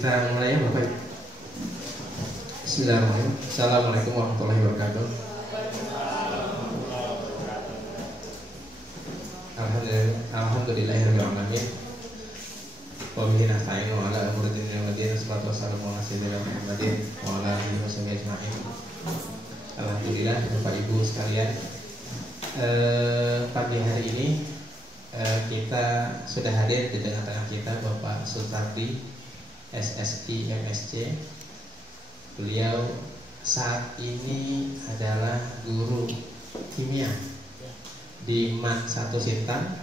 Kita mulai ya Bapak. Bismillahirrahmanirrahim. Assalamualaikum warahmatullahi wabarakatuh. Alhamdulillahirabbil alamin. Wa bihi nasta'in wa ala umuri dunya wad din. Wassalatu wassalamu ala sayyidina Muhammadin wa ala alihi washabihi ajma'in. Alhamdulillah Bapak Ibu sekalian. Pagi hari ini kita sudah hadir di tengah-tengah kita Bapak Sutardi SSI MSc. Beliau saat ini adalah guru kimia di MAN 1 Sintang,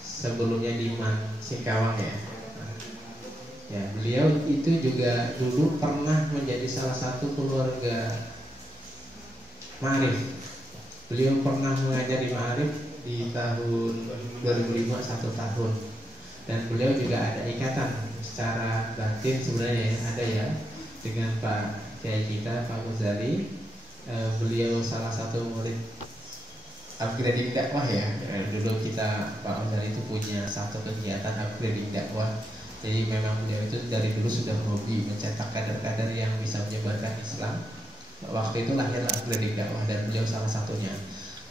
sebelumnya di MAN Singkawang ya. Ya, beliau itu juga dulu pernah menjadi salah satu keluarga Ma'arif. Beliau pernah mengajar di Ma'arif di tahun 2005 1 tahun. Dan beliau juga ada ikatan secara batin sebenarnya ada ya dengan Pak Kiai kita Pak Muzali. Beliau salah satu murid upgrading dakwah ya. Dulu kita Pak Muzali itu punya satu kegiatan upgrading dakwah. Jadi memang beliau itu dari dulu sudah hobi mencetak kader-kader yang bisa menyebarkan Islam. Waktu itu lahir upgrading dakwah dan beliau salah satunya.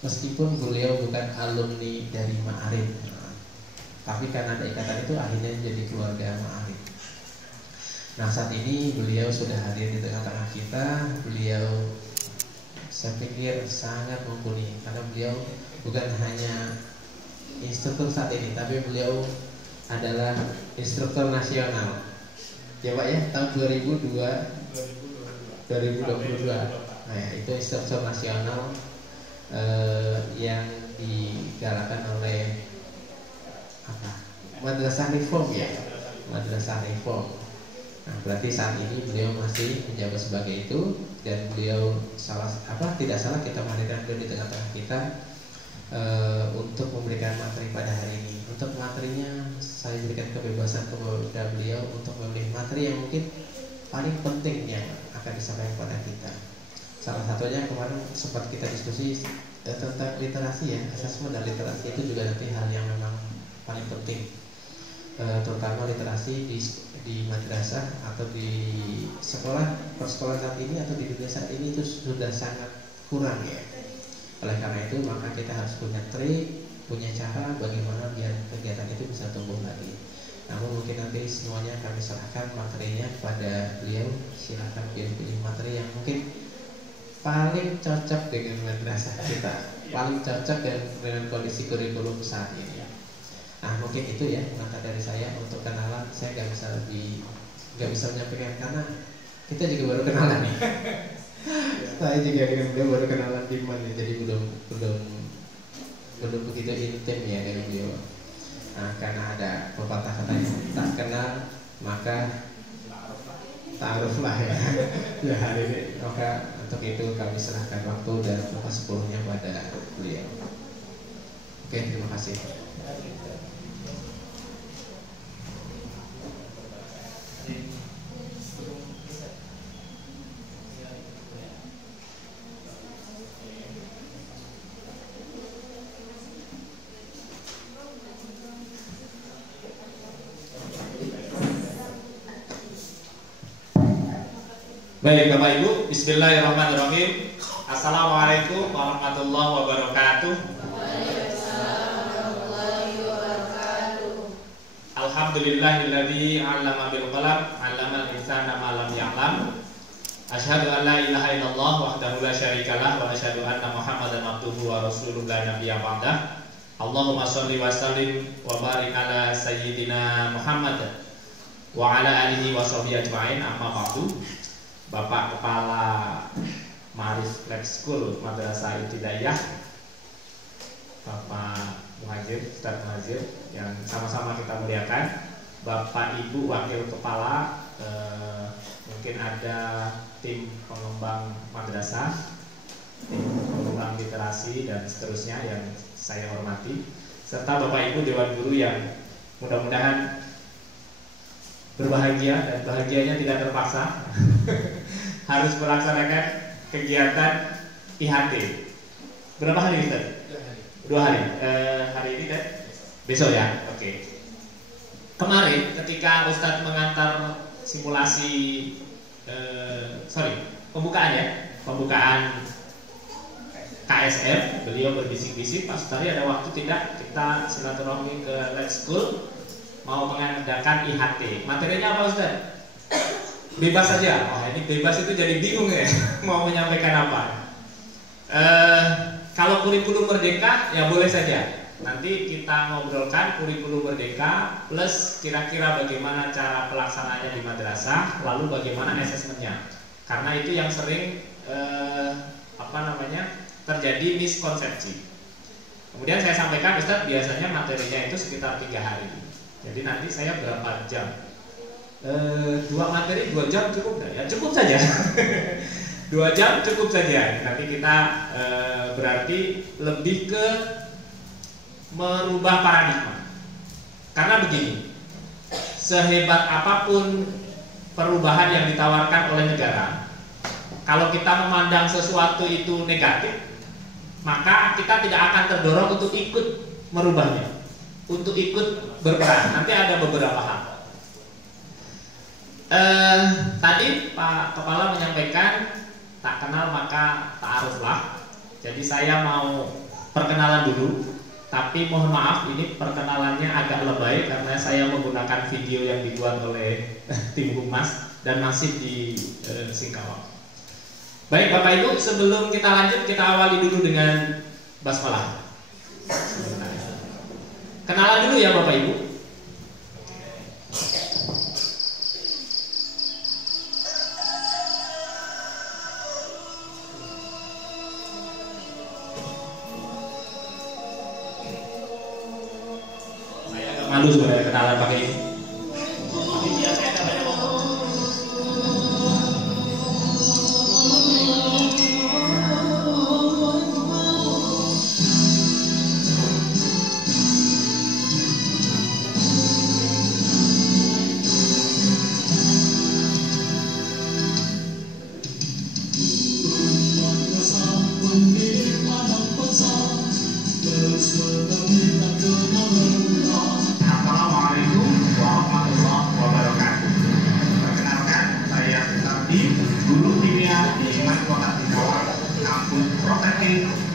Meskipun beliau bukan alumni dari Ma'arif, tapi karena ada ikatan itu akhirnya jadi keluarga Ma'arif. Nah saat ini beliau sudah hadir di tengah-tengah kita. Beliau saya pikir sangat mumpuni karena beliau bukan hanya instruktur saat ini, tapi beliau adalah instruktur nasional. Ya Pak ya, tahun 2022. Nah ya, itu instruktur nasional yang digalakkan oleh Madrasah Reform ya, Madrasah Reform. Nah, berarti saat ini beliau masih menjabat sebagai itu dan beliau tidak salah kita menghadirkan beliau di tengah-tengah kita untuk memberikan materi pada hari ini. Untuk materinya saya berikan kebebasan kepada beliau untuk memilih materi yang mungkin paling penting yang akan disampaikan kepada kita. Salah satunya kemarin sempat kita diskusi tentang literasi ya, asesmen dan literasi itu juga nanti hal yang memang paling penting, terutama literasi di madrasah atau di sekolah persekolahan saat ini atau di dunia saat ini itu sudah sangat kurang ya. Oleh karena itu maka kita harus punya trik, punya cara bagaimana biar kegiatan itu bisa tumbuh lagi. Namun mungkin nanti semuanya kami serahkan materinya kepada beliau. Silahkan pilih-pilih materi yang mungkin paling cocok dengan madrasah kita, paling cocok dengan kondisi kurikulum saat ini. Nah mungkin itu ya maka dari saya untuk kenalan. Saya nggak bisa menyampaikan karena kita juga baru kenalan nih. Saya juga dengan beliau baru kenalan di mana, jadi belum begitu intim ya dengan beliau. Nah karena ada pepatah katanya tak kenal maka ta'aruflah ya. Ya hari ini maka untuk itu kami serahkan waktu dan sepenuhnya pada beliau. Oke, terima kasih. Baik Bapak Ibu, bismillahirrahmanirrahim. Assalamualaikum warahmatullahi wabarakatuh. Alhamdulillahilladzi 'allama bil qalam, 'allamal insana ma lam ya'lam. Asyhadu an la ilaha illallah wahdahu la syarikalah wa asyhadu anna Muhammadan abduhu wa rasuluhu la nabiyya ba'dah. Allahumma shalli wa sallim wa barik ala sayyidina Muhammad wa ala alihi wa sahbihi ajma'in. Amma ba'du. Bapak Kepala Ma'arif Flex School Madrasah Ibtidaiyah, Bapak Muhajir, Ustaz Muhajir yang sama-sama kita muliakan, Bapak Ibu Wakil Kepala, mungkin ada tim pengembang madrasah, tim pengembang literasi dan seterusnya yang saya hormati, serta Bapak Ibu Dewan Guru yang mudah-mudahan berbahagia dan bahagianya tidak terpaksa harus melaksanakan kegiatan IHT. Berapa hari Ustaz? 2 hari. Hari ini kan? Besok ya? Oke. kemarin ketika Ustadz mengantar simulasi pembukaan KSF, beliau berbisik-bisik, Pak Sutari ada waktu tidak kita silaturahmi ke Let's School mau mengadakan IHT. Materinya apa Ustaz? Bebas saja. Oh ini bebas itu jadi bingung ya mau menyampaikan apa. Kalau kurikulum merdeka ya boleh saja. Nanti kita ngobrolkan kurikulum merdeka plus kira-kira bagaimana cara pelaksanaannya di madrasah, lalu bagaimana asesmennya. Karena itu yang sering terjadi miskonsepsi. Kemudian saya sampaikan Ustadz biasanya materinya itu sekitar 3 hari. Jadi nanti saya berapa jam? 2 materi 2 jam cukup nggak? Ya cukup saja. 2 jam cukup saja. Nanti kita berarti lebih ke merubah paradigma. Karena begini, sehebat apapun perubahan yang ditawarkan oleh negara, kalau kita memandang sesuatu itu negatif, maka kita tidak akan terdorong untuk ikut merubahnya, untuk ikut berperan. Nanti ada beberapa hal. Tadi Pak Kepala menyampaikan tak kenal maka ta'aruflah. Jadi saya mau perkenalan dulu, tapi mohon maaf ini perkenalannya agak lebay karena saya menggunakan video yang dibuat oleh tim Humas dan masih di Singkawang. Baik Bapak Ibu, sebelum kita lanjut kita awali dulu dengan basmalah. Kenalan dulu ya Bapak Ibu. Saya agak malu sebenarnya kenalan pakai ini.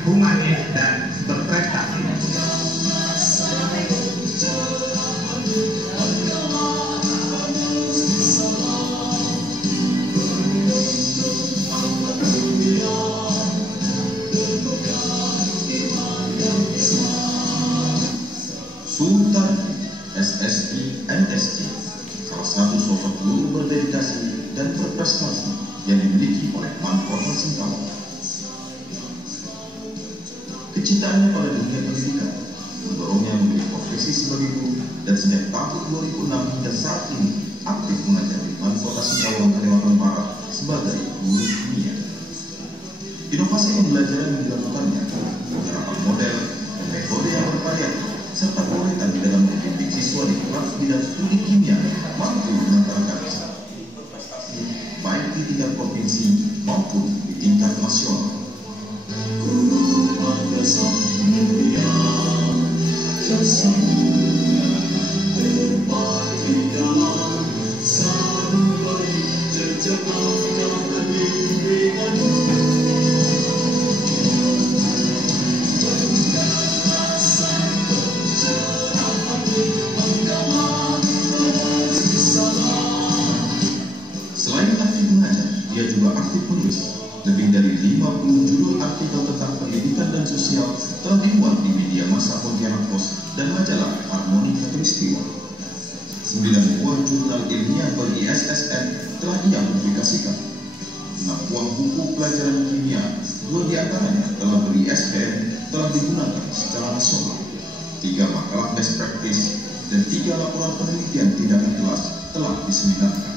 Humanis dan berprestasi. Sultan SSI MSc, salah satu sosok guru berdedikasi dan berprestasi yang dimiliki oleh Manfaat Singkawang. Kecintaannya pada dunia pendidikan mendorongnya memilih profesi sebagai guru dan sejak tahun 2006 hingga saat ini aktif mengajar di Manfaat Singkawang Kalimantan Barat sebagai guru kimia. Inovasi pembelajaran yang dilakukannya penerapan model dan metode yang bervariatif serta kualitas di dalam membimbing siswa di kelas bidang studi kimia mampu mengantarkan prestasi baik di tingkat provinsi maupun di tingkat nasional. Selain aktif mengajar, dia juga aktif menulis. Lebih dari 50 judul artikel tentang pendidikan dan sosial telah dimuat di media massa Pontianak Post dan majalah Harmoni Khatulistiwa. 9 buah jurnal ilmiah ber-ISSN telah ia publikasikan. 6 buah buku pelajaran kimia, 2 diantaranya telah ber-ISBN, telah digunakan secara nasional. 3 makalah best practice dan 3 laporan penelitian tindakan kelas telah diseminarkan.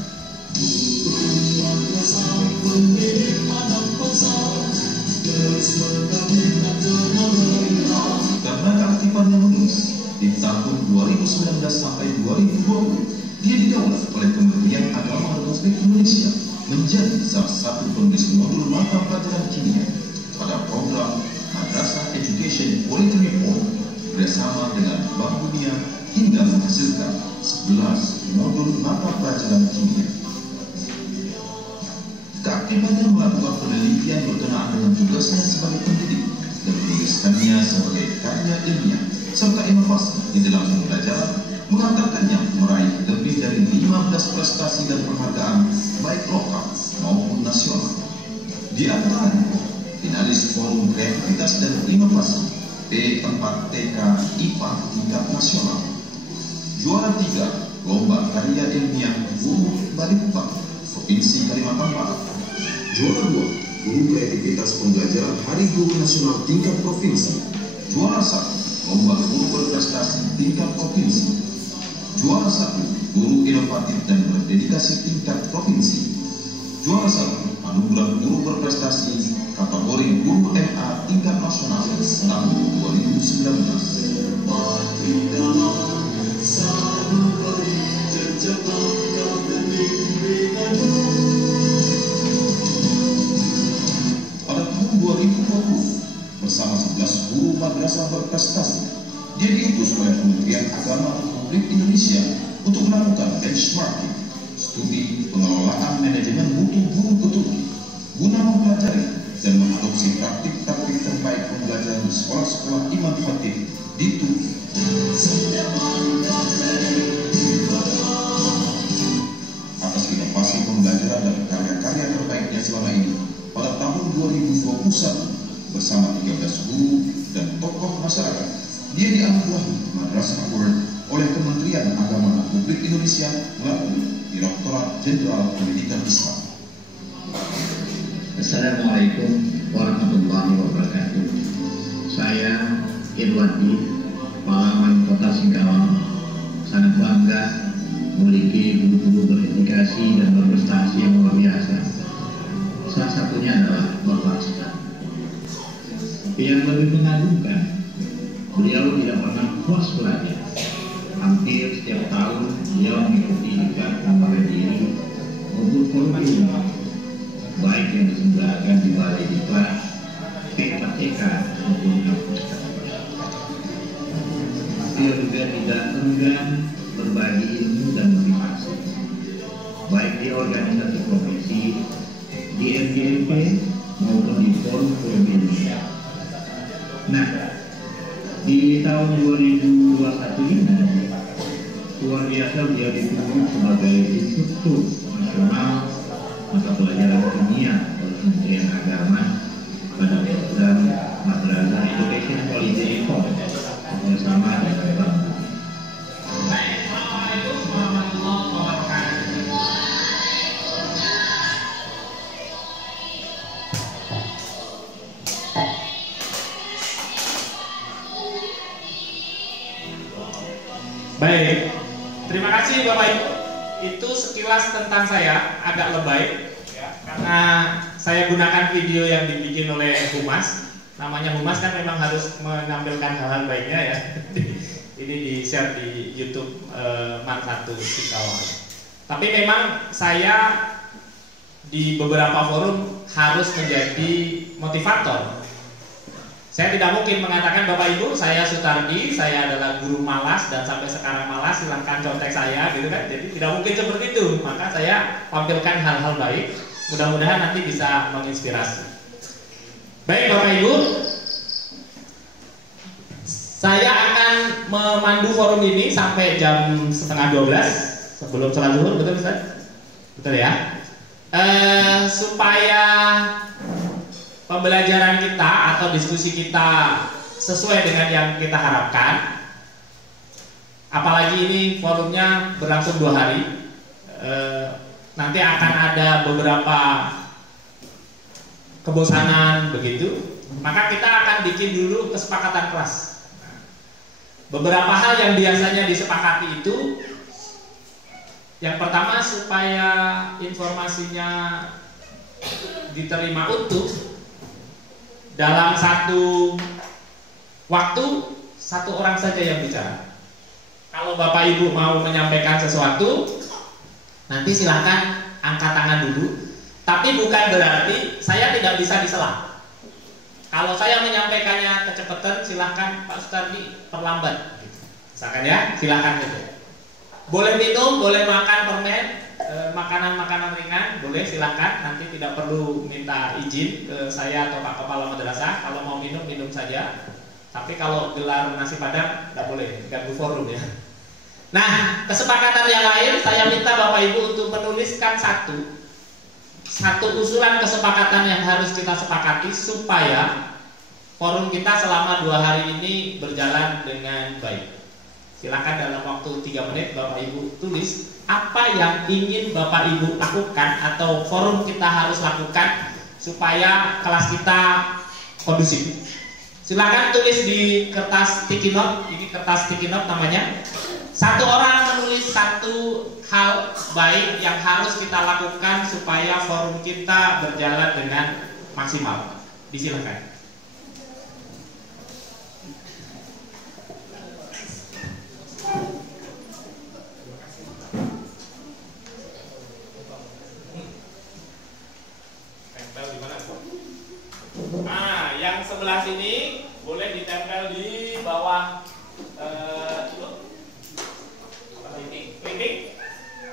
Karena keaktifannya menulis di tahun 2019 sampai 2020, dia didaulat oleh Kementerian Agama dan Muslim Indonesia menjadi salah satu penulis modul mata pelajaran kimia pada program Madrasah Education Quality Report bersama dengan Bank Dunia hingga menghasilkan 11 modul mata pelajaran kimia. Keaktifannya melakukan penelitian berkenaan dengan tugasnya sebagai pendidik dan menuliskannya sebagai karya ilmiah serta inovasi di dalam pembelajaran mengantarkannya meraih lebih dari 15 prestasi dan penghargaan baik lokal maupun nasional. Di antaranya finalis Forum Kreativitas dan Inovasi P4TK IPA tingkat nasional, juara 3 Lomba Karya Ilmiah Guru Balikpapan Provinsi Kalimantan Barat, juara 2 Guru Kreativitas Pembelajaran Hari Guru Nasional tingkat provinsi, juara 1 Lomba Guru Berprestasi tingkat provinsi, juara 1 Guru Inovatif dan Berdedikasi tingkat provinsi, juara 1 Anugerah Guru Berprestasi kategori Guru MA tingkat nasional tahun 2019. Pada tahun 2020 bersama 11 guru madrasah berprestasi, dia diutus oleh Kementerian Agama Republik Indonesia untuk melakukan benchmarking studi pengelolaan manajemen mutu guru ke Turki guna mempelajari dan mengadopsi praktik-praktik terbaik pembelajaran di sekolah-sekolah Imam Khatib di Turki. Atas inovasi pembelajaran dan karya-karya terbaiknya selama ini, pada tahun 2021 bersama 13 guru dan tokoh masyarakat, dia dianugerahi Madrasah Award oleh Kementerian Agama Republik Indonesia melalui Direktorat Jenderal Pendidikan Islam. Assalamualaikum warahmatullahi wabarakatuh. Saya Irwandi, Pahlawan Kota Singkawang, sangat bangga memiliki guru-guru berdedikasi dan berprestasi yang luar biasa. Salah satunya adalah Bapak Ustaz. Yang lebih mengagumkan, beliau tidak pernah puas belajar. Hampir setiap tahun beliau mengikuti event pengembangan diri maupun forum baik yang diselenggarakan di Balai Diklat, P4TK maupun kampus. Beliau juga tidak enggan berbagi ilmu dan motivasi, baik di organisasi profesi, di MDMP maupun di forum-forum ilmiah. Nah, di tahun 2021 ini luar biasa beliau ditunjuk sebagai instruktur nasional mata pelajaran kimia oleh Kementerian Agama pada program Madrasah Education Policy Effort bersama dengan Bank. Assalamualaikum warahmatullahi wabarakatuh. Baik, terima kasih Bapak Ibu. Itu sekilas tentang saya, agak lebay ya, karena saya gunakan video yang dibikin oleh Humas. Namanya Humas kan memang harus menampilkan hal-hal baiknya ya. Ini di-share di YouTube Man 1 Singkawang. Tapi memang saya di beberapa forum harus menjadi motivator. Saya tidak mungkin mengatakan Bapak Ibu, saya Sutardi, saya adalah guru malas dan sampai sekarang malas, silahkan contek saya gitu kan. Jadi tidak mungkin seperti itu. Maka saya tampilkan hal-hal baik, mudah-mudahan nanti bisa menginspirasi. Baik Bapak Ibu, saya akan memandu forum ini sampai jam 11:30 sebelum sholat zuhur, betul Ustaz? Betul ya? Supaya pembelajaran kita atau diskusi kita sesuai dengan yang kita harapkan. Apalagi ini forumnya berlangsung 2 hari. Nanti akan ada beberapa kebosanan begitu. Maka kita akan bikin dulu kesepakatan kelas. Beberapa hal yang biasanya disepakati itu, yang pertama supaya informasinya diterima utuh, dalam satu waktu satu orang saja yang bicara. Kalau Bapak Ibu mau menyampaikan sesuatu, nanti silahkan angkat tangan dulu. Tapi bukan berarti saya tidak bisa disela. Kalau saya menyampaikannya kecepatan, silahkan Pak Sutardi perlambat. Misalkan ya, silahkan gitu. Boleh minum, boleh makan permen, makanan-makanan ringan, boleh silakan. Nanti tidak perlu minta izin ke saya atau Pak Kepala Madrasah. Kalau mau minum, minum saja. Tapi kalau gelar nasi padang tidak boleh, ganggu forum ya. Nah, kesepakatan yang lain saya minta Bapak Ibu untuk menuliskan satu usulan kesepakatan yang harus kita sepakati supaya forum kita selama 2 hari ini berjalan dengan baik. Silakan dalam waktu 3 menit Bapak Ibu tulis apa yang ingin Bapak Ibu lakukan atau forum kita harus lakukan supaya kelas kita kondusif. Silakan tulis di kertas sticky note, ini kertas sticky note namanya. Satu orang menulis satu hal baik yang harus kita lakukan supaya forum kita berjalan dengan maksimal. Disilakan. Tempel di mana? Nah, yang sebelah sini boleh ditempel di bawah itu. Linting.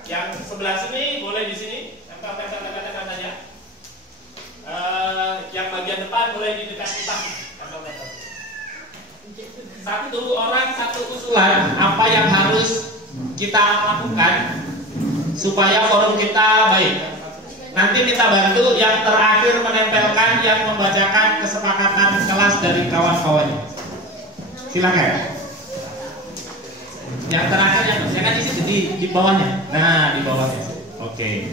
Yang sebelah sini boleh di sini, tempel saja. Yang bagian depan boleh di dekat kita. Satu orang satu usulan apa yang harus kita lakukan supaya forum kita baik. Nanti minta bantu yang terakhir menempelkan yang membacakan kesepakatan kelas dari kawan-kawannya. Silakan. Yang terakhir jangan di situ di bawahnya. Nah, di bawahnya. Oke.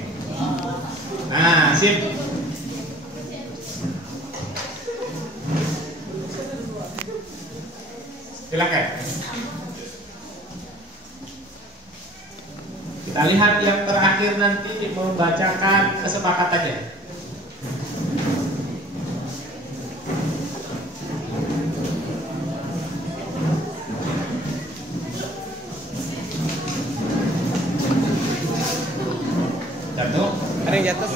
Nah, sip. Silakan. Kita lihat yang terakhir nanti membacakan kesepakatannya. Jatuh? Ada yang jatuh?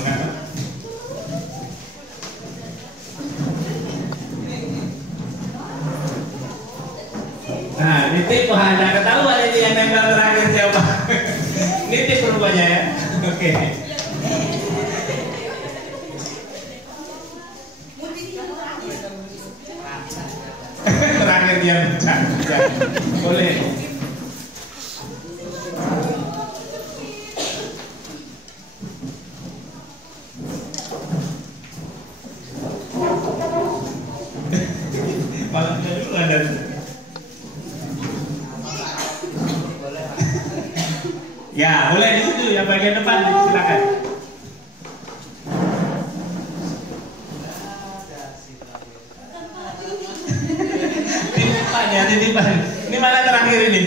Nah, nitip ada ketahuan ini yang nempel terakhir siapa? Nitip rupanya ya. Oke. Terakhir dia baca. Boleh. Ya, boleh di situ yang bagian depan, silakan. Titipan ya, titipan. Ini mana terakhir ini?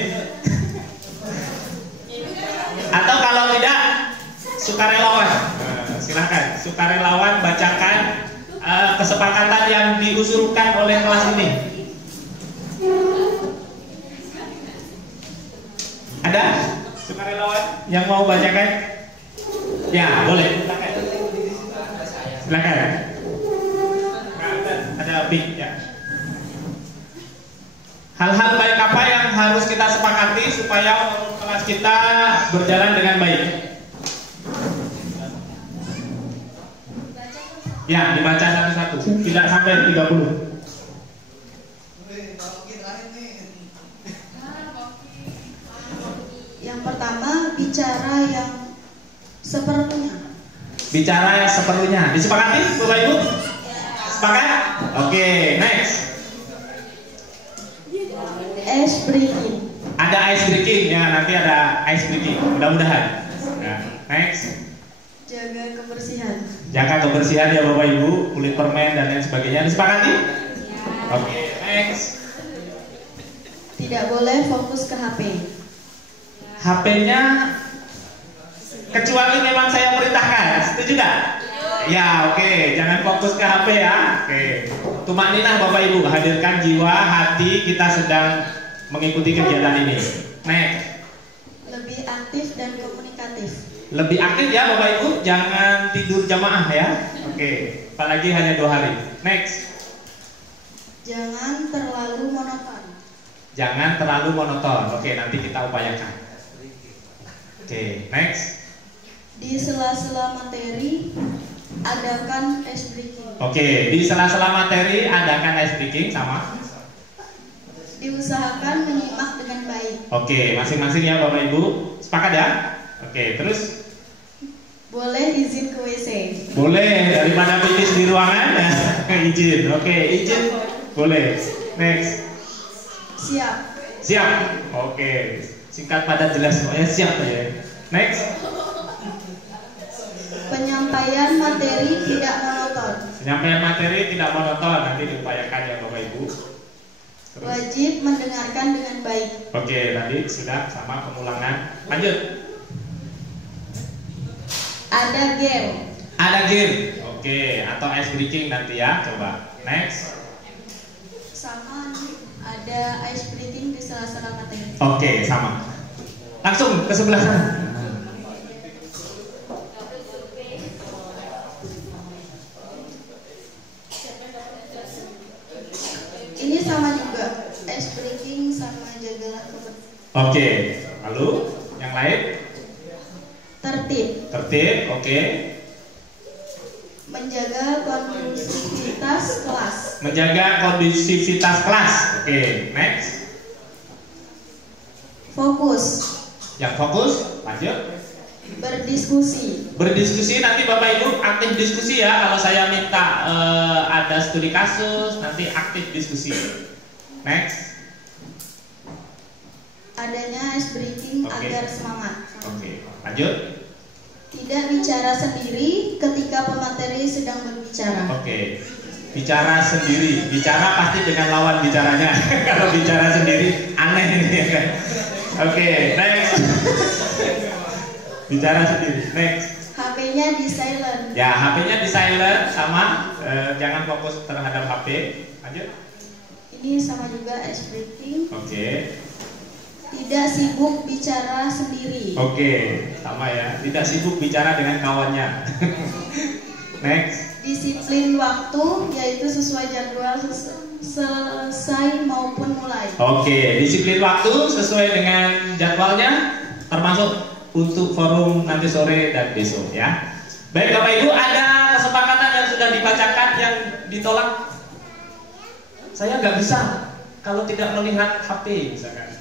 Atau kalau tidak, sukarelawan. Silakan, sukarelawan bacakan kesepakatan yang diusulkan oleh kelas ini. Ada? Sukarelawan yang mau bacakan? Ya, boleh. Silakan. Ada big ya. Hal-hal baik apa yang harus kita sepakati supaya kelas kita berjalan dengan baik? Ya, dibaca satu-satu. Tidak sampai 30. Yang pertama, bicara yang seperlunya. Bicara yang seperlunya. Disepakati, Bapak Ibu? Sepakat? Oke, next. Ice breaking. Ada ice breaking ya, nanti ada ice breaking. Mudah-mudahan. Ya, next. Jaga kebersihan. Jaga kebersihan ya Bapak Ibu, kulit permen dan lain sebagainya. Disepakati? Oke, next. Tidak boleh fokus ke HP. HP-nya kecuali memang saya perintahkan, setuju nggak? Ya, oke. Jangan fokus ke HP ya. Oke. Tumakninah Bapak Ibu, hadirkan jiwa, hati kita sedang mengikuti kegiatan ini. Next. Lebih aktif dan komunikatif. Lebih aktif ya Bapak Ibu, jangan tidur jamaah ya. Oke. Apalagi hanya 2 hari. Next. Jangan terlalu monoton. Jangan terlalu monoton. Oke, nanti kita upayakan. Oke, next. Di sela-sela materi adakan ice breaking. Oke, di sela-sela materi adakan ice breaking sama. Diusahakan menyimak dengan baik. Oke, masing-masing ya Bapak Ibu. Sepakat ya? Oke, terus Boleh izin ke WC. boleh daripada pipis di ruangan ya. Izin. Oke, izin boleh. Next. Siap. Siap. Oke. Singkat padat jelas semuanya siap ya. Next. Penyampaian materi tidak monoton. Penyampaian materi tidak monoton, nanti diupayakan ya Bapak Ibu. Terus. Wajib mendengarkan dengan baik. Oke, tadi sudah sama pengulangan. Lanjut. Ada game. Ada game. Oke, atau ice breaking nanti ya. Coba. Next. Sama ada ice breaking di sela-sela materi. Oke, sama. Langsung ke sebelah sana. Ini sama juga. Ice breaking sama jagalah kebersihan. Oke. Lalu yang lain? Tertib. Tertib. Oke. Menjaga kondusivitas kelas. Menjaga kondusivitas kelas. Oke. Next. Fokus. Yang fokus. Lanjut. Berdiskusi. Berdiskusi nanti Bapak Ibu aktif diskusi ya. Kalau saya minta ada studi kasus, nanti aktif diskusi. Next. Adanya ice breaking Oke. agar semangat. Oke. Lanjut. Tidak bicara sendiri ketika pemateri sedang berbicara. Oke. Bicara sendiri. Bicara pasti dengan lawan bicaranya. Kalau bicara sendiri aneh ini ya kan. Oke. Next. Bicara sendiri. Next. HP-nya di silent. Ya, HP-nya di silent sama jangan fokus terhadap HP. Lanjut. Ini sama juga ice breaking. Oke. Tidak sibuk bicara sendiri. Oke, sama ya. Tidak sibuk bicara dengan kawannya. Next. Disiplin waktu, yaitu sesuai jadwal selesai maupun mulai. Oke, disiplin waktu sesuai dengan jadwalnya, termasuk untuk forum nanti sore dan besok ya. Baik Bapak Ibu, ada kesepakatan yang sudah dibacakan yang ditolak. Saya nggak bisa kalau tidak melihat HP misalkan.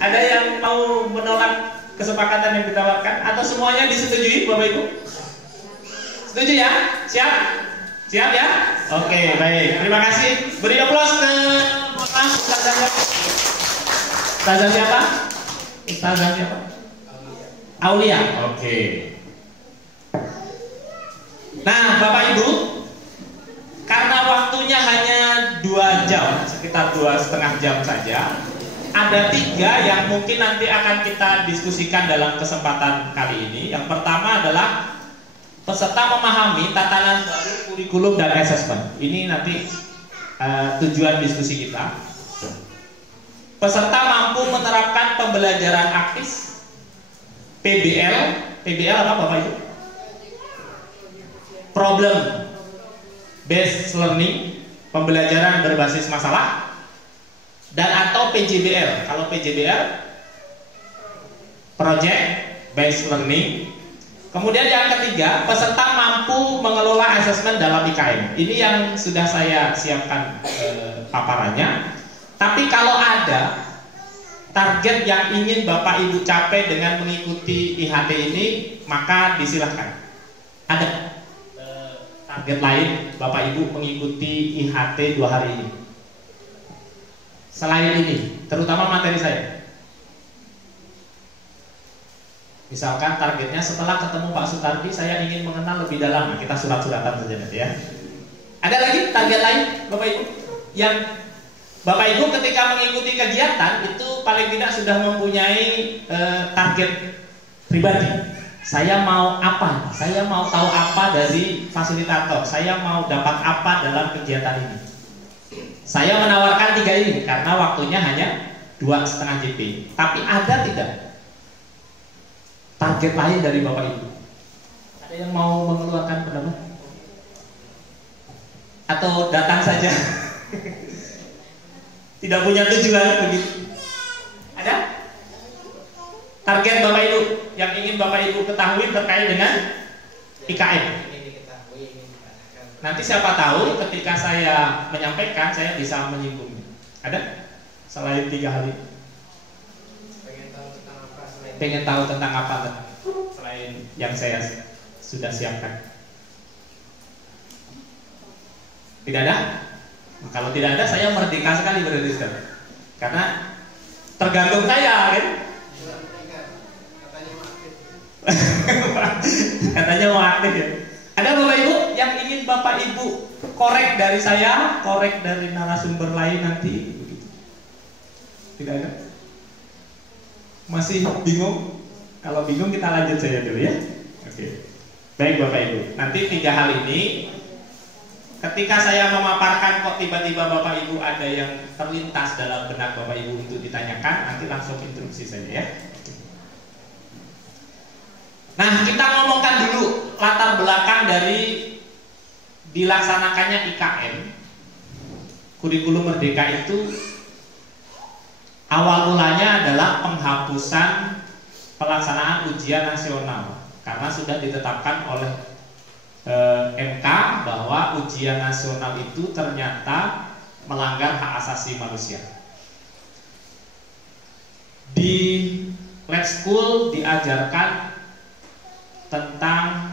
Ada yang mau menolak kesepakatan yang ditawarkan atau semuanya disetujui Bapak Ibu? Setuju ya? Siap? Siap ya? Oke, baik. Terima kasih. Beri aplaus ke Ustazah. Ustazah siapa? Ustazah siapa? Aulia. Oke. Nah, Bapak Ibu, karena waktunya hanya 2 jam, sekitar 2,5 jam saja, ada 3 yang mungkin nanti akan kita diskusikan dalam kesempatan kali ini. Yang pertama adalah peserta memahami tatanan baru kurikulum dan asesmen. Ini nanti tujuan diskusi kita. Peserta mampu menerapkan pembelajaran aktif PBL. PBL apa Bapak Ibu? Problem Based Learning, pembelajaran berbasis masalah. Dan atau PJBL. Kalau PJBL Project Based Learning. Kemudian yang ketiga, peserta mampu mengelola asesmen dalam IKM. Ini yang sudah saya siapkan paparannya. Tapi kalau ada target yang ingin Bapak Ibu capai dengan mengikuti IHT ini, maka disilahkan. Ada target lain Bapak Ibu mengikuti IHT 2 hari ini selain ini, terutama materi saya. Misalkan targetnya setelah ketemu Pak Sutardi saya ingin mengenal lebih dalam. Nah, kita surat-suratan saja nanti ya. Ada lagi target lain Bapak Ibu? Yang Bapak Ibu ketika mengikuti kegiatan itu paling tidak sudah mempunyai target pribadi. Saya mau apa? Saya mau tahu apa dari fasilitator? Saya mau dapat apa dalam kegiatan ini? Saya menawarkan 3 ini karena waktunya hanya 2,5 JP. Tapi ada tidak target lain dari Bapak Ibu? Ada yang mau mengeluarkan pendapat? Atau datang saja? Tidak punya tujuan begitu? Ada? Target Bapak Ibu yang ingin Bapak Ibu ketahui terkait dengan IKN. Nanti siapa tahu ketika saya menyampaikan saya bisa menyinggungnya. Ada? Selain 3 hal ini. Pengen tahu tentang apa selain yang saya sudah siapkan? Tidak ada? Nah, kalau tidak ada saya merdeka sekali berarti Ustaz. Karena tergantung saya kan. Katanya mau aktif ya. Ada Bapak Ibu yang ingin Bapak Ibu korek dari saya, korek dari narasumber lain nanti? Tidak ada? Masih bingung? Kalau bingung kita lanjut saja dulu ya. Oke. Baik Bapak Ibu. Nanti 3 hal ini ketika saya memaparkan kok tiba-tiba Bapak Ibu ada yang terlintas dalam benak Bapak Ibu untuk ditanyakan, nanti langsung instruksi saja ya. Nah, kita ngomongkan dulu latar belakang dari dilaksanakannya IKN. Kurikulum Merdeka itu awal mulanya adalah penghapusan pelaksanaan ujian nasional karena sudah ditetapkan oleh MK bahwa ujian nasional itu ternyata melanggar hak asasi manusia. Di Let's School diajarkan tentang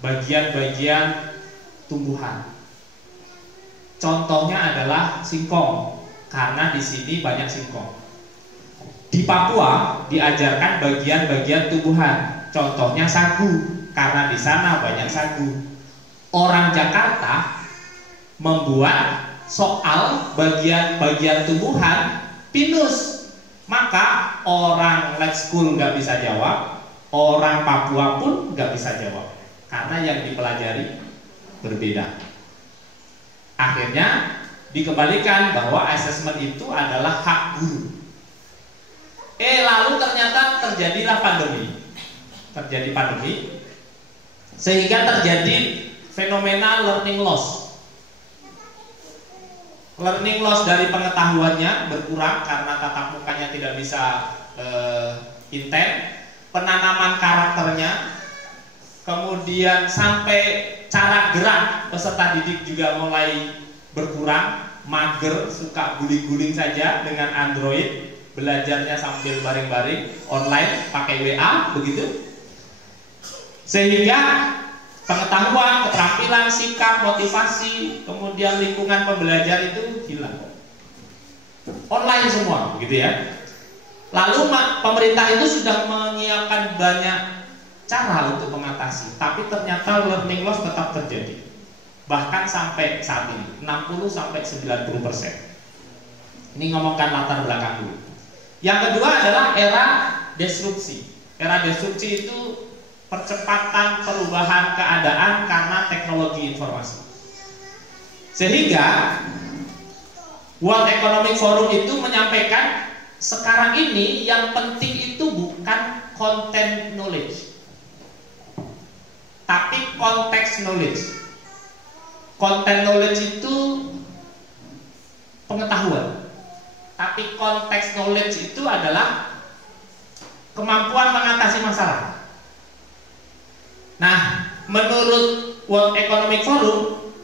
bagian-bagian tumbuhan. Contohnya adalah singkong, karena di sini banyak singkong. Di Papua diajarkan bagian-bagian tumbuhan, contohnya sagu, karena di sana banyak sagu. Orang Jakarta membuat soal bagian-bagian tumbuhan pinus. Maka orang Let's School nggak bisa jawab, orang Papua pun nggak bisa jawab, karena yang dipelajari berbeda. Akhirnya dikembalikan bahwa asesmen itu adalah hak guru. Lalu ternyata terjadilah terjadi pandemi, sehingga terjadi fenomena learning loss. Learning loss dari pengetahuannya berkurang karena tatap mukanya tidak bisa intens, penanaman karakternya, kemudian sampai cara gerak peserta didik juga mulai berkurang, mager, suka guling-guling saja dengan Android, belajarnya sambil baring-baring, online, pakai WA, begitu. Sehingga pengetahuan, keterampilan, sikap, motivasi, kemudian lingkungan pembelajar itu hilang. Online semua, gitu ya. Lalu pemerintah itu sudah menyiapkan banyak cara untuk mengatasi, tapi ternyata learning loss tetap terjadi. Bahkan sampai saat ini 60-90%. Ini ngomongkan latar belakang dulu. Yang kedua adalah era disrupsi. Era disrupsi itu percepatan perubahan keadaan karena teknologi informasi. Sehingga World Economic Forum itu menyampaikan sekarang ini yang penting itu bukan content knowledge, tapi konteks knowledge. Content knowledge itu pengetahuan, tapi konteks knowledge itu adalah kemampuan mengatasi masalah. Nah, menurut World Economic Forum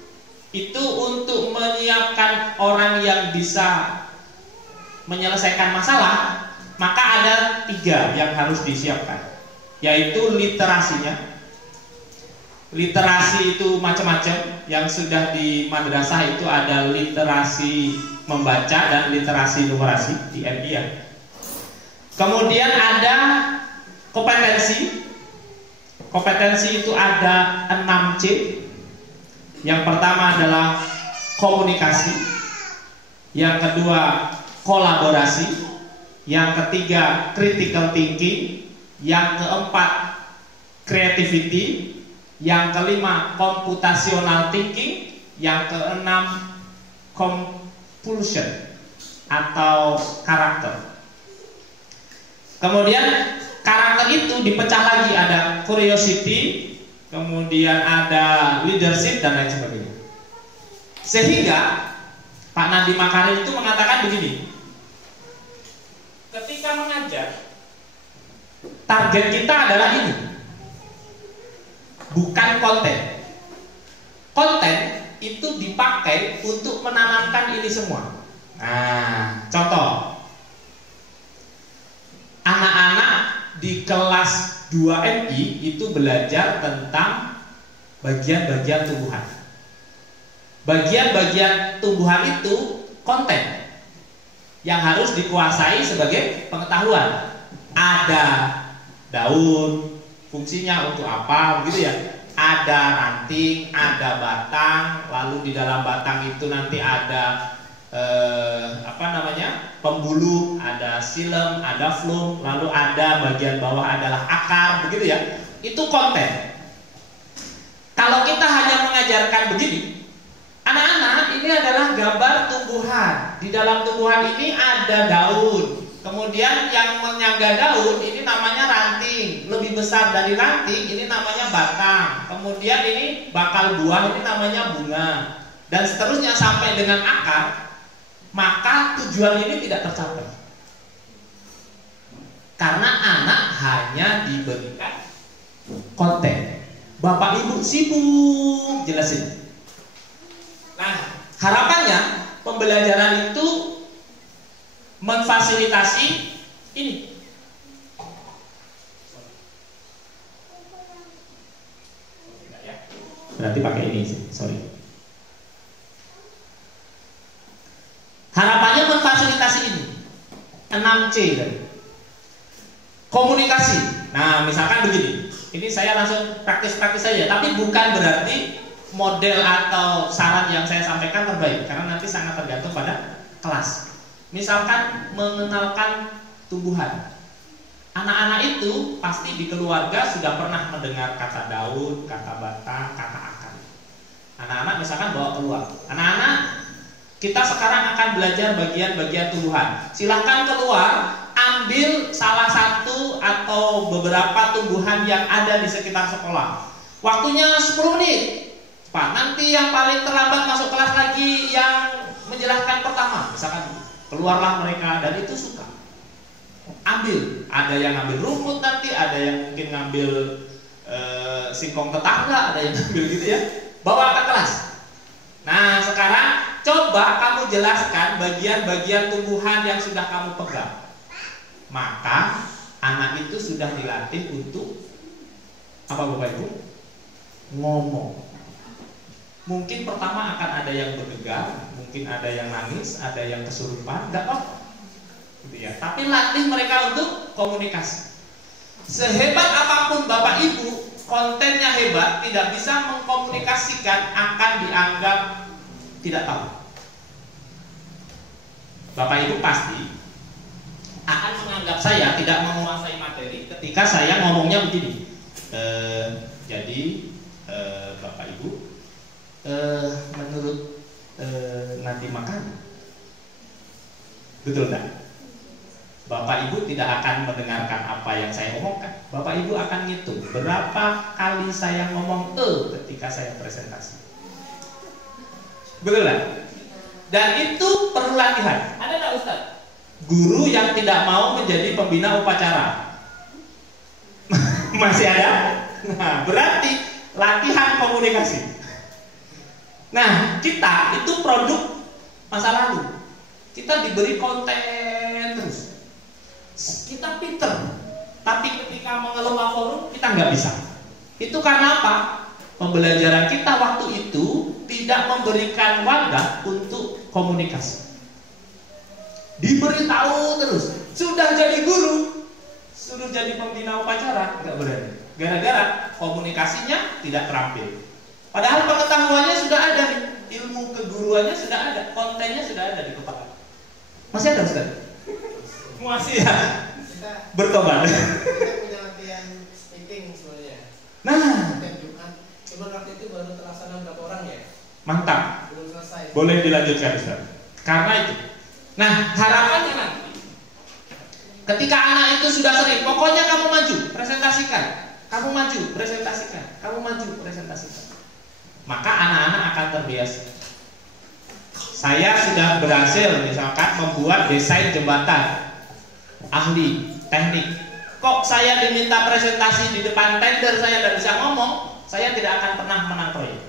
itu untuk menyiapkan orang yang bisa menyelesaikan masalah, maka ada 3 yang harus disiapkan, yaitu literasinya. Literasi itu macam-macam. Yang sudah di madrasah itu ada literasi membaca dan literasi numerasi di MI ya. Kemudian ada kompetensi. Kompetensi itu ada 6C. Yang pertama adalah komunikasi, yang kedua kolaborasi, yang ketiga critical thinking, yang keempat creativity, yang kelima computational thinking, yang keenam compulsion atau karakter. Kemudian karakter itu dipecah lagi, ada curiosity, kemudian ada leadership dan lain sebagainya. Sehingga Pak Nadiem Makarim itu mengatakan begini, ketika mengajar, target kita adalah ini, bukan konten. Konten itu dipakai untuk menanamkan ini semua. Nah, contoh, anak-anak di kelas 2 MI itu belajar tentang bagian-bagian tumbuhan. Bagian-bagian tumbuhan itu konten yang harus dikuasai sebagai pengetahuan. Ada daun, fungsinya untuk apa, begitu ya. Ada ranting, ada batang, lalu di dalam batang itu nanti ada pembuluh, ada silem, ada flum, lalu ada bagian bawah adalah akar, begitu ya. Itu konten. Kalau kita hanya mengajarkan begini, anak-anak ini adalah gambar tumbuhan. Di dalam tumbuhan ini ada daun. Kemudian yang menyangga daun ini namanya ranting. Lebih besar dari ranting ini namanya batang. Kemudian ini bakal buah, ini namanya bunga. Dan seterusnya sampai dengan akar. Maka tujuan ini tidak tercapai. Karena anak hanya diberikan konten. Bapak ibu sibuk jelasin. Nah, harapannya pembelajaran itu memfasilitasi ini. Berarti pakai ini, sorry. Harapannya memfasilitasi ini. 6C tadi. Komunikasi. Nah, misalkan begini. Ini saya langsung praktis-praktis saja, tapi bukan berarti model atau saran yang saya sampaikan terbaik, karena nanti sangat tergantung pada kelas. Misalkan mengenalkan tumbuhan. Anak-anak itu pasti di keluarga sudah pernah mendengar kata daun, kata batang, kata akar. Anak-anak misalkan bawa keluar. Anak-anak, kita sekarang akan belajar bagian-bagian tumbuhan. Silahkan keluar, ambil salah satu atau beberapa tumbuhan yang ada di sekitar sekolah. Waktunya 10 menit. Pak, nanti yang paling terlambat masuk kelas lagi yang menjelaskan pertama. Misalkan keluarlah mereka, dan itu suka. Ambil, ada yang ngambil rumput nanti, ada yang mungkin ngambil singkong tetangga, ada yang ngambil gitu ya. Bawa ke kelas. Nah, sekarang coba kamu jelaskan bagian-bagian tumbuhan yang sudah kamu pegang. Maka anak itu sudah dilatih untuk apa Bapak Ibu? Ngomong. Mungkin pertama akan ada yang bergegar, mungkin ada yang nangis, ada yang kesurupan, enggak apa-apa. Gitu ya. Tapi latih mereka untuk komunikasi. Sehebat apapun Bapak Ibu, kontennya hebat, tidak bisa mengkomunikasikan, akan dianggap tidak tahu. Bapak Ibu pasti akan menganggap saya tidak menguasai materi ketika saya ngomongnya begini. Jadi Bapak Ibu, menurut nanti makan, betul tak? Bapak Ibu tidak akan mendengarkan apa yang saya omongkan. Bapak Ibu akan ngitung berapa kali saya ngomong ketika saya presentasi. Betul tak? Dan itu perlu latihan. Ada tak Ustaz? Guru yang tidak mau menjadi pembina upacara? Masih ada? Nah, berarti latihan komunikasi. Nah, kita itu produk masa lalu. Kita diberi konten terus. Kita pinter, tapi ketika mengelola forum kita nggak bisa. Itu karena apa? Pembelajaran kita waktu itu tidak memberikan wadah untuk komunikasi. Diberitahu terus, sudah jadi guru, suruh jadi pembina upacara, nggak berani. Gara-gara komunikasinya tidak terampil. Padahal pengetahuannya sudah ada, ilmu keguruannya sudah ada, kontennya sudah ada di kepala. Masih ada Ustaz? Masih ya? Bertobat. Kita punya latihan speaking sebenarnya. Nah, cuma waktu itu baru terlaksana berapa orang ya? mantap. Belum selesai. Boleh dilanjutkan Ustaz. Karena itu. Nah, harapannya nanti ketika anak itu sudah sering, pokoknya kamu maju, presentasikan. Kamu maju, presentasikan. Kamu maju, presentasikan. Maka anak-anak akan terbiasa. Saya sudah berhasil misalkan membuat desain jembatan. ahli teknik. Kok saya diminta presentasi di depan tender, saya tidak bisa ngomong, saya tidak akan pernah menang proyek.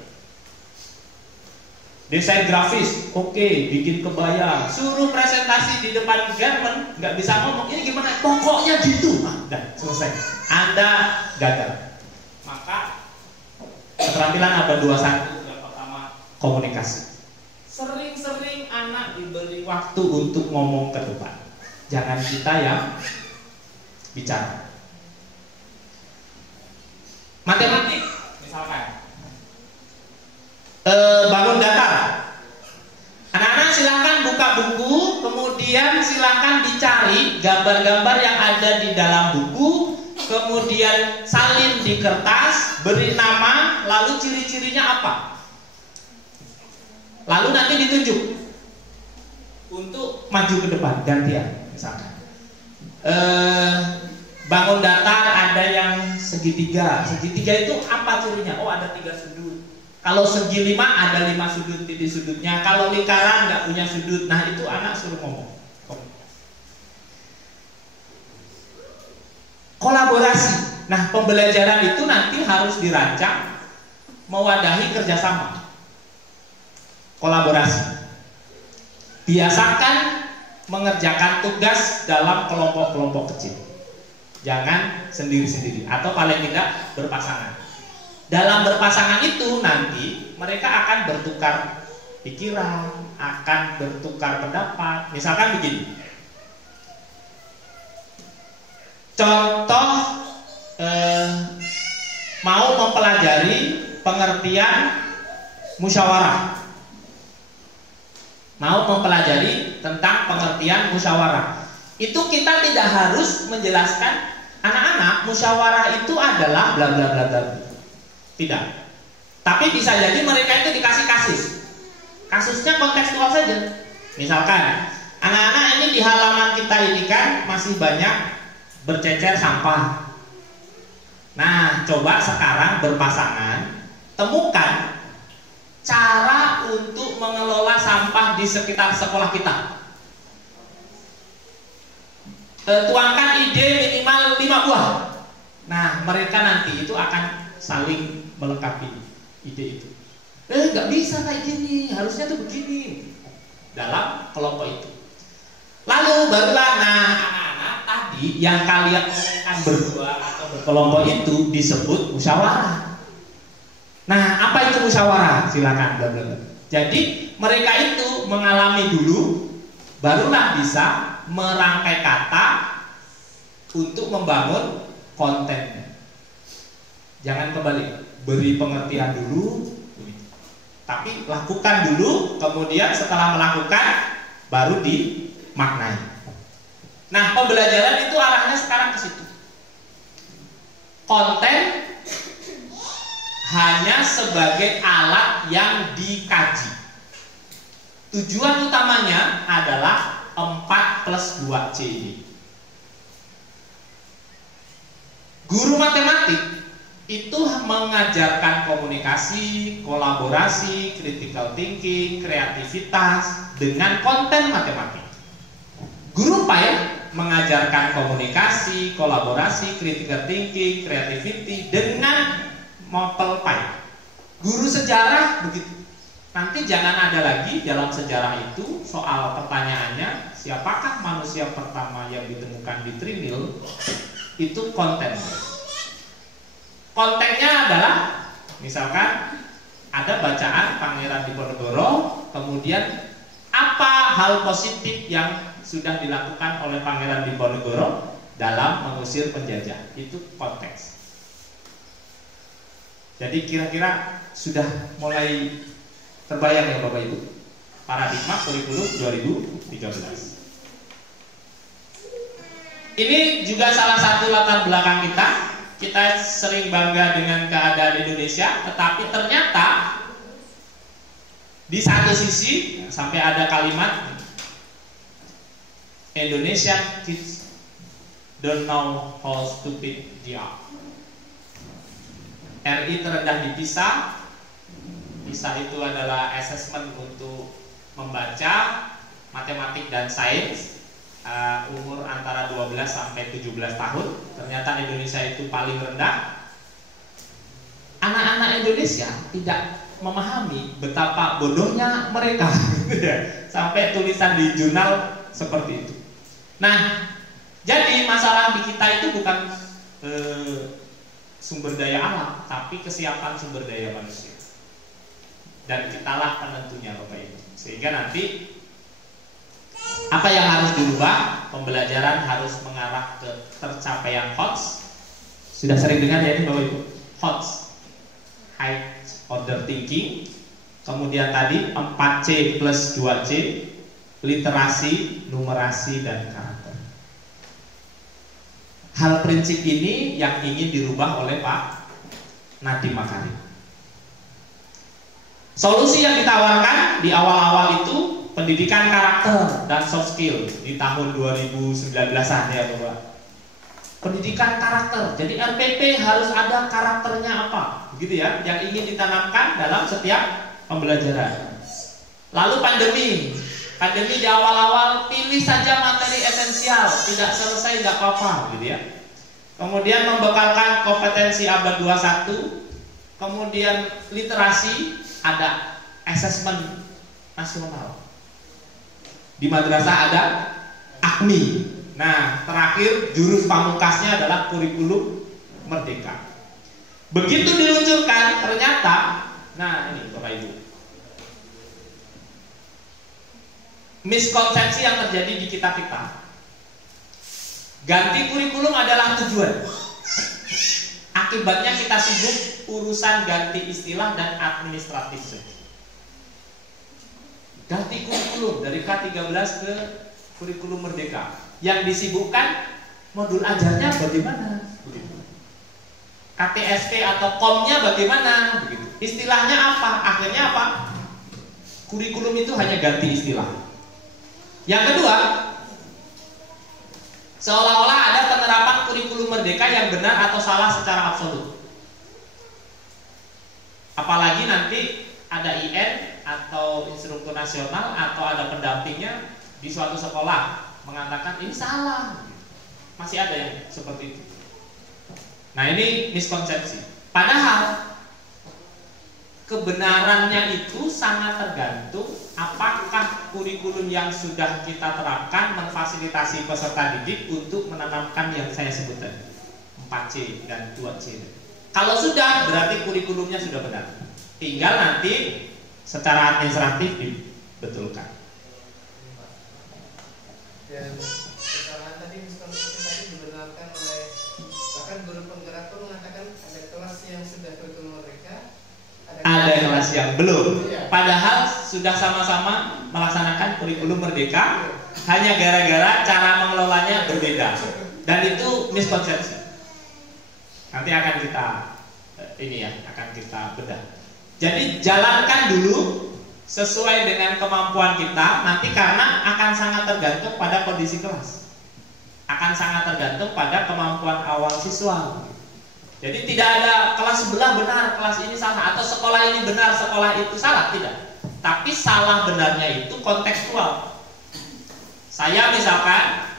Desain grafis, oke, bikin kebaya, suruh presentasi di depan garment, nggak bisa ngomong, ini gimana? Pokoknya gitu, dan selesai. Anda gagal. Maka keterampilan apa 21 yang pertama, komunikasi. Sering-sering anak diberi waktu untuk ngomong ke depan. Jangan kita yang bicara. Matematik, misalkan. Bangun datar. Anak-anak silahkan buka buku, kemudian silahkan dicari gambar-gambar yang ada di dalam buku, kemudian salin di kertas, beri nama, lalu ciri-cirinya apa. Lalu nanti ditunjuk untuk maju ke depan, gantian misalkan. Bangun datar ada yang segitiga. Segitiga itu apa cirinya? Oh, ada 3 sudut. Kalau segi 5 ada 5 sudut titik sudutnya. Kalau lingkaran nggak punya sudut. Nah itu anak suruh ngomong. Kolaborasi. Nah pembelajaran itu nanti harus dirancang mewadahi kerjasama. Kolaborasi. Biasakan mengerjakan tugas dalam kelompok-kelompok kecil. Jangan sendiri-sendiri atau paling tidak berpasangan. Dalam berpasangan itu nanti mereka akan bertukar pikiran, akan bertukar pendapat. Misalkan begini. Contoh mau mempelajari pengertian musyawarah. Mau mempelajari tentang pengertian musyawarah. Itu kita tidak harus menjelaskan anak-anak musyawarah itu adalah bla bla bla bla. Tidak. Tapi bisa jadi mereka itu dikasih kasus. Kasusnya kontekstual saja. Misalkan anak-anak ini di halaman kita ini kan masih banyak bercecer sampah. Nah, coba sekarang berpasangan temukan cara untuk mengelola sampah di sekitar sekolah kita. Tuangkan ide minimal 5 buah. Nah, mereka nanti itu akan saling melengkapi ide itu. Nggak bisa kayak gini, harusnya tuh begini dalam kelompok itu. Lalu barulah anak-anak tadi yang kalian akan berdua atau berkelompok itu disebut musyawarah. Nah, apa itu musyawarah? Silakan. Jadi mereka itu mengalami dulu, barulah bisa merangkai kata untuk membangun konten. Jangan kembali, beri pengertian dulu, tapi lakukan dulu, kemudian setelah melakukan baru dimaknai. Nah, pembelajaran itu arahnya sekarang ke situ. Konten hanya sebagai alat yang dikaji. Tujuan utamanya adalah 4+2C. Guru matematik itu mengajarkan komunikasi, kolaborasi, critical thinking, kreativitas dengan konten matematik. Guru PAI mengajarkan komunikasi, kolaborasi, critical thinking, creativity dengan model PAI. Guru sejarah begitu. Nanti jangan ada lagi dalam sejarah itu soal pertanyaannya siapakah manusia pertama yang ditemukan di Trinil, itu konten. Kontennya adalah misalkan ada bacaan Pangeran Diponegoro, kemudian apa hal positif yang sudah dilakukan oleh Pangeran Diponegoro dalam mengusir penjajah, itu konteks. Jadi kira-kira sudah mulai terbayang ya Bapak Ibu paradigma kurikulum 2013. Ini juga salah satu latar belakang kita. Kita sering bangga dengan keadaan Indonesia, tetapi ternyata di satu sisi sampai ada kalimat Indonesian kids don't know how stupid they are. RI terendah di PISA. PISA itu adalah assessment untuk membaca matematik dan sains umur antara 12 sampai 17 tahun. Ternyata Indonesia itu paling rendah. Anak-anak Indonesia tidak memahami betapa bodohnya mereka sampai tulisan di jurnal seperti itu. Nah, jadi masalah di kita itu bukan sumber daya alam, tapi kesiapan sumber daya manusia. Dan kitalah penentunya Bapak Ibu. Sehingga nanti apa yang harus dirubah? Pembelajaran harus mengarah ke tercapaian HOTS. Sudah sering dengar ya ini Bapak Ibu? HOTS, High Order Thinking. Kemudian tadi 4C plus 2C, literasi, numerasi, dan karakter. Hal prinsip ini yang ingin dirubah oleh Pak Nadiem Makarim. Solusi yang ditawarkan di awal-awal itu pendidikan karakter dan soft skill di tahun 2019-an ya Bapak. Pendidikan karakter. Jadi RPP harus ada karakternya apa, gitu ya, yang ingin ditanamkan dalam setiap pembelajaran. Lalu pandemi di awal-awal pilih saja materi esensial, tidak selesai nggak apa-apa, gitu ya. Kemudian membekalkan kompetensi abad 21, kemudian literasi, ada asesmen nasional. Di madrasah ada AKMI. Nah, terakhir jurus pamungkasnya adalah kurikulum merdeka. Begitu diluncurkan, ternyata, nah ini Bapak Ibu, miskonsepsi yang terjadi di kita. Ganti kurikulum adalah tujuan. Akibatnya kita sibuk urusan ganti istilah dan administratif saja. Ganti kurikulum dari K13 ke kurikulum merdeka. Yang disibukkan modul ajarnya bagaimana? Begitu. KTSP atau komnya bagaimana? Begitu. Istilahnya apa? Akhirnya apa? Kurikulum itu hanya ganti istilah. Yang kedua, seolah-olah ada penerapan kurikulum merdeka yang benar atau salah secara absolut. Apalagi nanti ada IN atau instruktur nasional atau ada pendampingnya di suatu sekolah mengatakan ini salah. Masih ada yang seperti itu. Nah, ini miskonsepsi. Padahal kebenarannya itu sangat tergantung apakah kurikulum yang sudah kita terapkan memfasilitasi peserta didik untuk menanamkan yang saya sebut tadi, 4C dan 2C. Kalau sudah, berarti kurikulumnya sudah benar. Tinggal nanti secara administratif dibetulkan. Dan kesalahan tadi miskonsepsi tadi dibenarkan oleh bahkan guru penggerak pun mengatakan ada kelas yang sudah kurikulum mereka, ada kelas yang belum. Padahal sudah sama-sama melaksanakan kurikulum merdeka, hanya gara-gara cara mengelolanya berbeda. Dan itu miskonsepsi. Nanti akan kita akan kita bedah. Jadi jalankan dulu sesuai dengan kemampuan kita, nanti karena akan sangat tergantung pada kondisi kelas, akan sangat tergantung pada kemampuan awal siswa. Jadi tidak ada kelas sebelah benar, kelas ini salah, atau sekolah ini benar, sekolah itu salah, tidak. Tapi salah benarnya itu kontekstual. Saya misalkan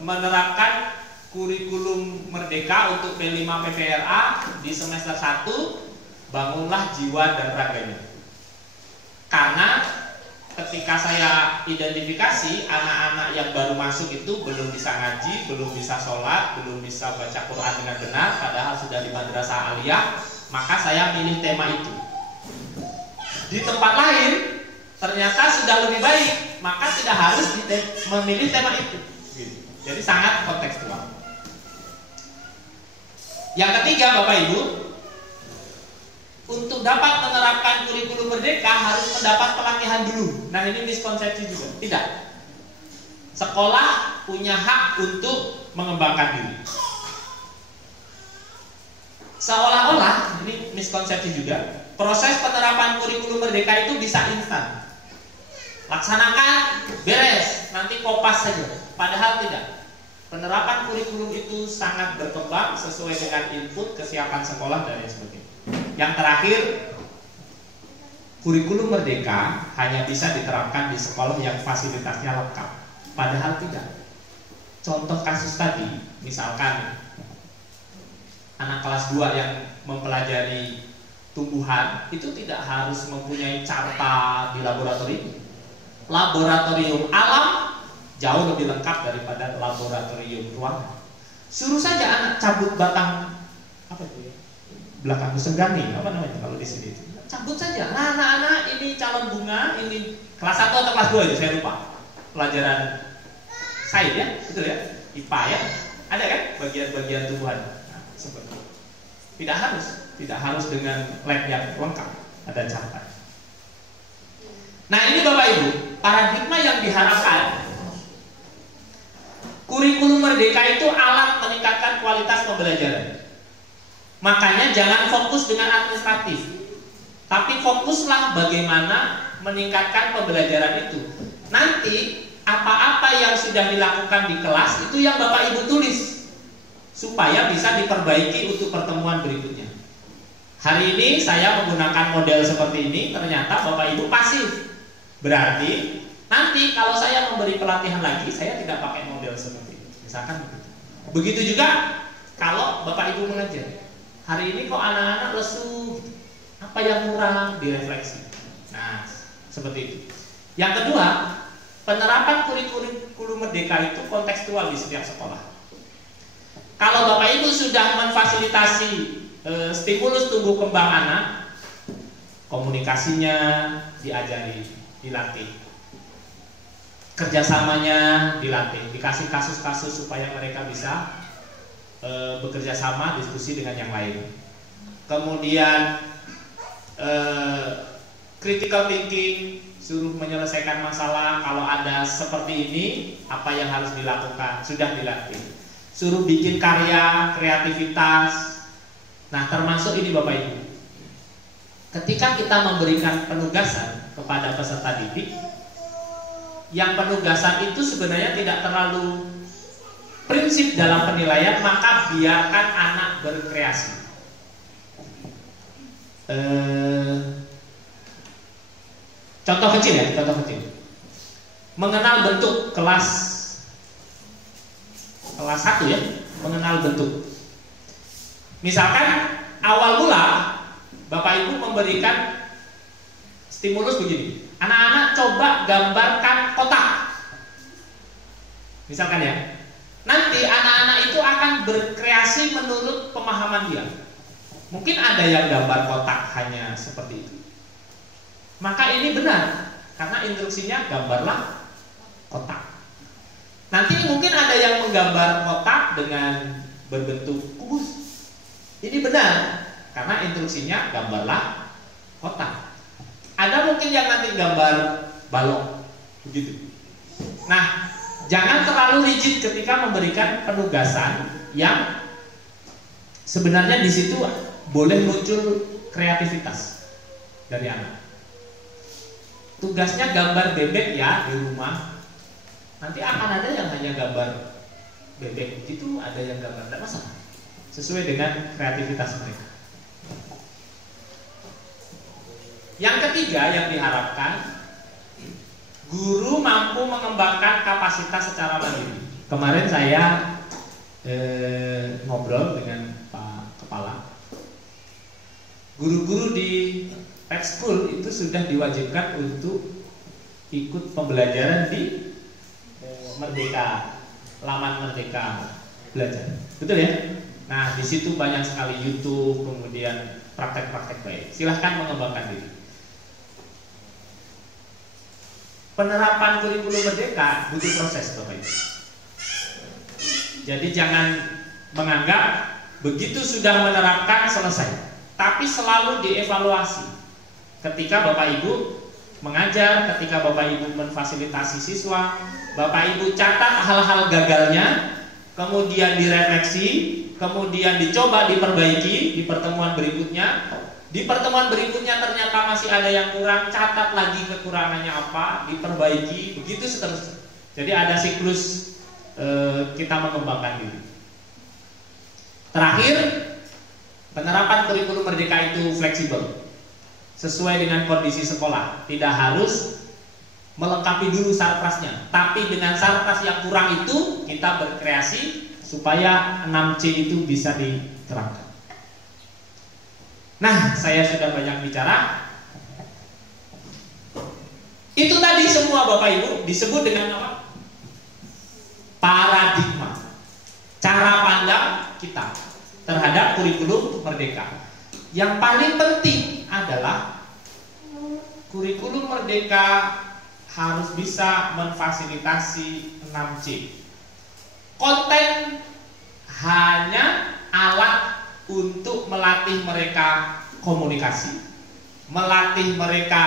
menerapkan kurikulum merdeka untuk P5 PPRA di semester 1, bangunlah jiwa dan raganya. Karena ketika saya identifikasi anak-anak yang baru masuk itu belum bisa ngaji, belum bisa sholat, belum bisa baca Quran dengan benar, padahal sudah di madrasah aliyah, maka saya pilih tema itu. Di tempat lain ternyata sudah lebih baik, maka tidak harus memilih tema itu. Jadi sangat kontekstual. Yang ketiga, Bapak Ibu, untuk dapat menerapkan kurikulum merdeka harus mendapat pelatihan dulu. Nah, ini miskonsepsi juga. Tidak. Sekolah punya hak untuk mengembangkan diri. Seolah-olah, ini miskonsepsi juga, proses penerapan kurikulum merdeka itu bisa instan. Laksanakan, beres, nanti kopas saja. Padahal tidak. Penerapan kurikulum itu sangat berkembang sesuai dengan input, kesiapan sekolah, dan lain sebagainya. Yang terakhir, kurikulum merdeka hanya bisa diterapkan di sekolah yang fasilitasnya lengkap. Padahal tidak. contoh kasus tadi, misalkan anak kelas 2 yang mempelajari tumbuhan itu tidak harus mempunyai carta di laboratorium. Laboratorium alam jauh lebih lengkap daripada laboratorium ruangan. Suruh saja anak cabut batang apa itu ya? Belakang senggani, apa namanya kalau di sini? Cabut saja. Nah, anak-anak ini calon bunga, ini kelas 1 atau kelas 2 itu saya lupa. Pelajaran sains ya, betul ya? IPA ya. Ada kan bagian-bagian tumbuhan. Nah, seperti itu. Tidak harus dengan lab yang lengkap, ada carta. Nah, ini Bapak Ibu, paradigma yang diharapkan kurikulum merdeka itu alat meningkatkan kualitas pembelajaran. Makanya jangan fokus dengan administratif, tapi fokuslah bagaimana meningkatkan pembelajaran itu. Nanti apa-apa yang sudah dilakukan di kelas itu yang Bapak Ibu tulis supaya bisa diperbaiki untuk pertemuan berikutnya. Hari ini saya menggunakan model seperti ini, ternyata Bapak Ibu pasif. Berarti nanti kalau saya memberi pelatihan lagi, saya tidak pakai model seperti ini. Misalkan begitu. Begitu juga kalau Bapak Ibu mengajar. Hari ini kok anak-anak lesu, apa yang kurang, direfleksi. Nah, seperti itu. Yang kedua, penerapan kurikulum merdeka itu kontekstual di setiap sekolah. Kalau Bapak Ibu sudah memfasilitasi stimulus tumbuh kembang anak, komunikasinya diajari, dilatih, kerjasamanya dilatih, dikasih kasus-kasus supaya mereka bisa bekerja sama, diskusi dengan yang lain. Kemudian critical thinking, suruh menyelesaikan masalah. Kalau ada seperti ini, apa yang harus dilakukan, sudah dilatih. Suruh bikin karya, kreativitas. Nah, termasuk ini Bapak Ibu, ketika kita memberikan penugasan kepada peserta didik, yang penugasan itu sebenarnya tidak terlalu prinsip dalam penilaian, maka biarkan anak berkreasi. Contoh kecil ya, contoh kecil. Mengenal bentuk kelas 1 ya, mengenal bentuk. Misalkan awal mula Bapak Ibu memberikan stimulus begini. Anak-anak coba gambarkan kotak. Misalkan ya. Nanti anak-anak itu akan berkreasi menurut pemahaman dia. Mungkin ada yang gambar kotak hanya seperti itu. Maka ini benar, karena instruksinya gambarlah kotak. Nanti mungkin ada yang menggambar kotak dengan berbentuk kubus. Ini benar, karena instruksinya gambarlah kotak. Ada mungkin yang nanti gambar balok, begitu. Nah, jangan terlalu rigid ketika memberikan penugasan yang sebenarnya di situ boleh muncul kreativitas dari anak. Tugasnya gambar bebek ya di rumah. Nanti akan ada yang hanya gambar bebek begitu, ada yang gambar, tidak masalah. Sesuai dengan kreativitas mereka. Yang ketiga yang diharapkan, guru mampu mengembangkan kapasitas secara mandiri. Kemarin saya ngobrol dengan Pak Kepala. Guru-guru di Tech School itu sudah diwajibkan untuk ikut pembelajaran di Merdeka, laman Merdeka Belajar. Betul ya? Nah, di situ banyak sekali YouTube, kemudian praktek-praktek baik. Silahkan mengembangkan diri. Penerapan kurikulum merdeka butuh proses Bapak Ibu. Jadi jangan menganggap begitu sudah menerapkan selesai, tapi selalu dievaluasi. Ketika Bapak Ibu mengajar, ketika Bapak Ibu memfasilitasi siswa, Bapak Ibu catat hal-hal gagalnya, kemudian direfleksi, kemudian dicoba diperbaiki di pertemuan berikutnya. Di pertemuan berikutnya ternyata masih ada yang kurang, catat lagi kekurangannya apa, diperbaiki, begitu seterusnya. Jadi ada siklus kita mengembangkan diri. Terakhir, penerapan kurikulum merdeka itu fleksibel, sesuai dengan kondisi sekolah. Tidak harus melengkapi dulu sarprasnya. Tapi dengan sarpras yang kurang itu kita berkreasi supaya 6C itu bisa diterapkan. Nah, saya sudah banyak bicara. Itu tadi semua Bapak Ibu disebut dengan apa? Paradigma. Cara pandang kita terhadap kurikulum Merdeka. Yang paling penting adalah kurikulum Merdeka harus bisa memfasilitasi 6C. Konten hanya alat untuk melatih mereka komunikasi, melatih mereka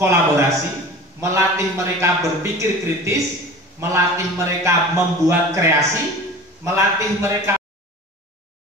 kolaborasi, melatih mereka berpikir kritis, melatih mereka membuat kreasi, melatih mereka